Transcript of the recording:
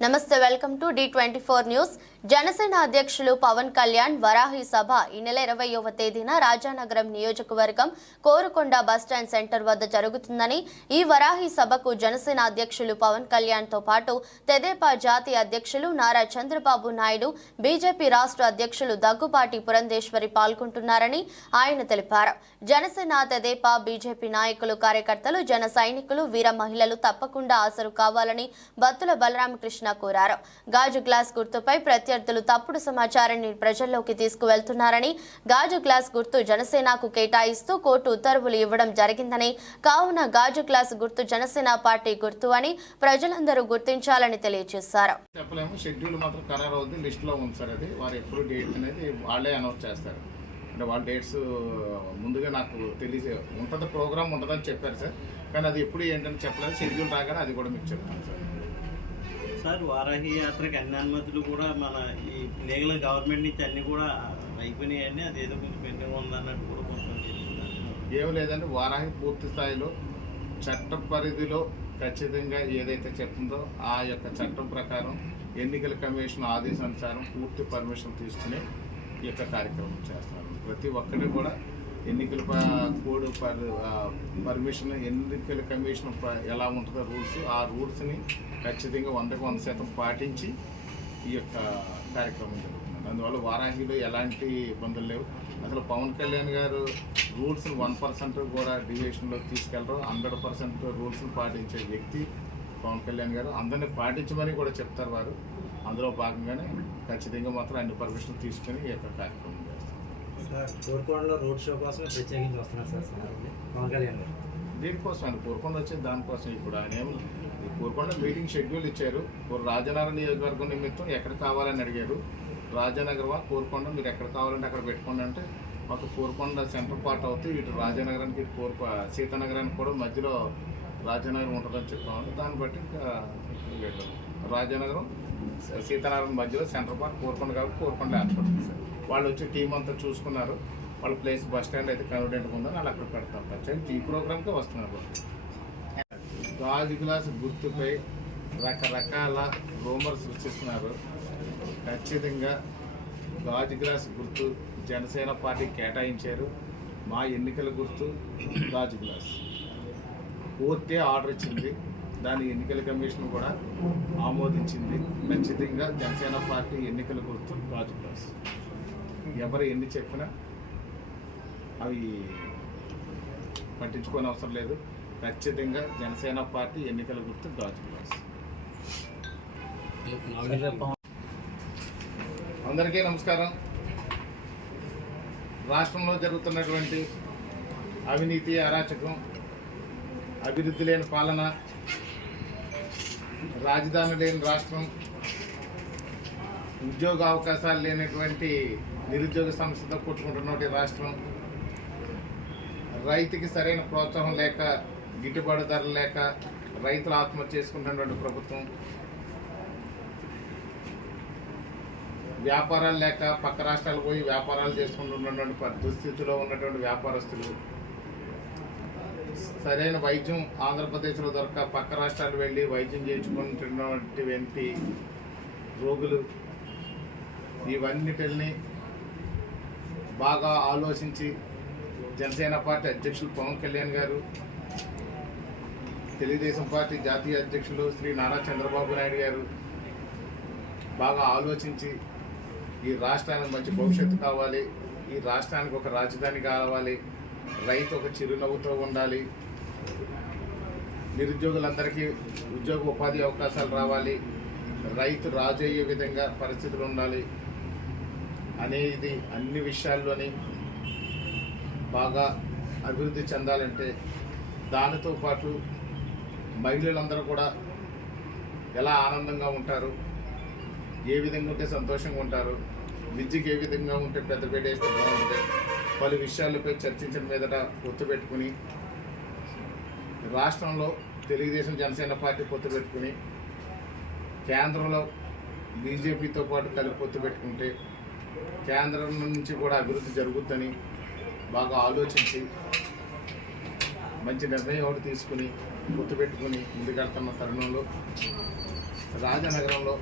నమస్తే, welcome to D24 news. Janasena అధ్యక్షులు పవన్ కళ్యాణ్ వరాహి సభ ఈ నెల 20వ తేదీన రాజానగరం నియోజకవర్గం కోరుకొండ బస్టాండ్ సెంటర్ వద్ద జరుగుతుందని, ఈ వరాహి సభకు జనసేన అధ్యక్షులు పవన్ కళ్యాణ్ తో పాటు తెదేపా జాతీయ అధ్యక్షులు నారా చంద్రబాబు నాయుడు, బీజేపీ రాష్ట్ర అధ్యక్షులు దగ్గుపాటి పురంధేశ్వరి పాల్గొంటున్నారని ఆయన తెలిపారు. జనసేన, తెదేపా, బీజేపీ నాయకులు, కార్యకర్తలు, జన సైనికులు, వీర మహిళలు తప్పకుండా హాజరు కావాలని బత్తుల బలరామకృష్ణ కోరారు. గాజు గ్లాస్ గుర్తుపై ప్రత్యర్థులు తప్పుడు సమాచారాన్ని ప్రజల్లోకి తీసుకువెళ్తున్నారని, గాజు గ్లాస్ గుర్తు జనసేనకు కేటాయిస్తూ కోర్టు ఉత్తర్వులు ఇవ్వడం జరిగిందని, కావున గాజు గ్లాస్ గుర్తు జనసేన పార్టీ గుర్తు అని ప్రజలందరూ గుర్తించాలని తెలియజేశారు. షెడ్యూల్ మాత్రం ఖరారు అవుతుంది, లిస్ట్ లో ఉంది సార్. అది వారు ఎప్పుడు డేట్ అనేది వాళ్ళే అనౌన్స్ చేస్తారు. అంటే వాళ్ళ డేట్స్ ముందుగా నాకు తెలిసి ఉంటుంది, ప్రోగ్రామ్ ఉంటుందని చెప్పారు సార్. కానీ అది ఎప్పుడు ఏంటని చెప్పలేదు. షెడ్యూల్ రాగానే అది కూడా మీకు చెప్తాను సార్. సార్, వారాహి యాత్రకి అన్ని అనుమతులు కూడా మన ఈ లీగల్ గవర్నమెంట్ నుంచి అన్ని కూడా అయిపోయినాయండి. అదేదో కొంచెం పెండింగ్ ఉందన్నట్టు కూడా కొంచెం ఏం లేదండి. వారాహి పూర్తి స్థాయిలో చట్ట పరిధిలో ఖచ్చితంగా ఏదైతే చెప్తుందో ఆ యొక్క చట్టం ప్రకారం ఎన్నికల కమిషన్ ఆదేశానుసారం పూర్తి పర్మిషన్ తీసుకుని ఈ యొక్క కార్యక్రమం చేస్తారు. ప్రతి ఒక్కటి కూడా ఎన్నికల కోడ్ పర్మిషన్, ఎన్నికల కమిషన్ ఎలా ఉంటుందో రూల్స్, ఆ రూల్స్ని ఖచ్చితంగా 100% పాటించి ఈ యొక్క కార్యక్రమం జరుగుతుంది. అందువల్ల వారాహిలో ఎలాంటి ఇబ్బందులు లేవు. అసలు పవన్ కళ్యాణ్ గారు రూల్స్ని 1% కూడా డివియేషన్లోకి తీసుకెళ్ళరు. 100% రూల్స్ని పాటించే వ్యక్తి పవన్ కళ్యాణ్ గారు. అందరినీ పాటించమని కూడా చెప్తారు వారు. అందులో భాగంగానే ఖచ్చితంగా మాత్రం అన్ని పర్మిషన్ తీసుకుని ఈ యొక్క కార్యక్రమం చేస్తారు. కోరుకొండలో రోడ్ షో కోసం ప్రత్యేకించి వస్తున్నారు సార్ పవన్ కళ్యాణ్ గారు. దీనికోసం అండి, కోరుకొండ వచ్చేది దానికోసం. ఇప్పుడు ఆయన ఏమి కోరుకొండ మీటింగ్ షెడ్యూల్ ఇచ్చారు. రాజనగరం నియోజకవర్గం నిమిత్తం ఎక్కడ కావాలని అడిగారు. రాజానగరం, కోరుకొండ మీరు ఎక్కడ కావాలంటే అక్కడ పెట్టుకోండి అంటే, మాకు కోరుకొండ సెంటర్ పార్ట్ అవుతుంది. ఇటు రాజానగరానికి, ఇటు సీతానగరానికి కూడా మధ్యలో రాజానగరం ఉంటుందని చెప్పాము. దాన్ని బట్టి ఇంకా రాజానగరం, సీతానగరం మధ్యలో సెంటర్ పార్ట్ కోరుకొండ కాబట్టి కోరుకొండ ఏర్పడుతుంది సార్. వాళ్ళు వచ్చి టీం అంతా చూసుకున్నారు. వాళ్ళ ప్లేస్ బస్ స్టాండ్ అయితే కన్వీనియంట్గా ఉందని వాళ్ళు అక్కడ పెడతారు. ఈ ప్రోగ్రామ్కే వస్తున్నారు. గాజు గ్లాస్ గుర్తుపై రకరకాల రూమర్స్ సృష్టిస్తున్నారు. ఖచ్చితంగా గాజు గ్లాస్ గుర్తు జనసేన పార్టీ కేటాయించారు. మా ఎన్నికల గుర్తు గాజు గ్లాస్. పూర్తి ఆర్డర్ ఇచ్చింది. దాని ఎన్నికల కమిషన్ కూడా ఆమోదించింది. ఖచ్చితంగా జనసేన పార్టీ ఎన్నికల గుర్తు గాజు గ్లాస్. ఎవరు ఎన్ని చెప్పినా అవి పట్టించుకోని అవసరం లేదు. ఖచ్చితంగా జనసేన పార్టీ ఎన్నికల గుర్తు గాజు గ్లాస్. అందరికీ నమస్కారం. రాష్ట్రంలో జరుగుతున్నటువంటి అవినీతి, అరాచకం, అభివృద్ధి లేని పాలన, రాజధాని లేని రాష్ట్రం, ఉద్యోగ అవకాశాలు లేనటువంటి నిరుద్యోగ సమస్యతో కొట్టుకుంటున్నటువంటి రాష్ట్రం, రైతుకి సరైన ప్రోత్సాహం లేక, గిట్టుబాటు ధరలు లేక రైతులు ఆత్మహత్య చేసుకుంటున్నటువంటి ప్రభుత్వం, వ్యాపారాలు లేక పక్క రాష్ట్రాలు పోయి వ్యాపారాలు చేసుకుంటున్నటువంటి దుస్థితిలో ఉన్నటువంటి వ్యాపారస్తులు, సరైన వైద్యం ఆంధ్రప్రదేశ్లో దొరక పక్క రాష్ట్రాలు వెళ్ళి వైద్యం చేయించుకుంటున్నటువంటి రోగులు, ఇవన్నిటిని బాగా ఆలోచించి జనసేన పార్టీ అధ్యక్షులు పవన్ కళ్యాణ్ గారు, తెలుగుదేశం పార్టీ జాతీయ అధ్యక్షులు శ్రీ నారా చంద్రబాబు నాయుడు గారు బాగా ఆలోచించి ఈ రాష్ట్రానికి మంచి భవిష్యత్తు కావాలి, ఈ రాష్ట్రానికి ఒక రాజధాని కావాలి, రైతు ఒక చిరునవ్వుతో ఉండాలి, నిరుద్యోగులందరికీ ఉద్యోగ ఉపాధి అవకాశాలు రావాలి, రైతు రాజు అయ్యే విధంగా పరిస్థితులు ఉండాలి అనేది అన్ని విషయాల్లోని బాగా అభివృద్ధి చెందాలంటే, దానితో పాటు మహిళలందరూ కూడా ఎలా ఆనందంగా ఉంటారు, ఏ విధంగా ఉంటే సంతోషంగా ఉంటారు, విద్యకి ఏ విధంగా ఉంటే పెద్దపీట వేస్తే బాగుంటుంది, పలు విషయాలపై చర్చించిన మీదట పొత్తు పెట్టుకుని రాష్ట్రంలో తెలుగుదేశం జనసేన పార్టీ పొత్తు పెట్టుకుని కేంద్రంలో బీజేపీతో పాటు కలిపి పొత్తు పెట్టుకుంటే కేంద్రం నుంచి కూడా అభివృద్ధి జరుగుతుందని బాగా ఆలోచించి మంచి నిర్ణయం ఒకటి తీసుకుని గుర్తుపెట్టుకుని ముందుకెళ్తున్న తరుణంలో రాజనగరంలో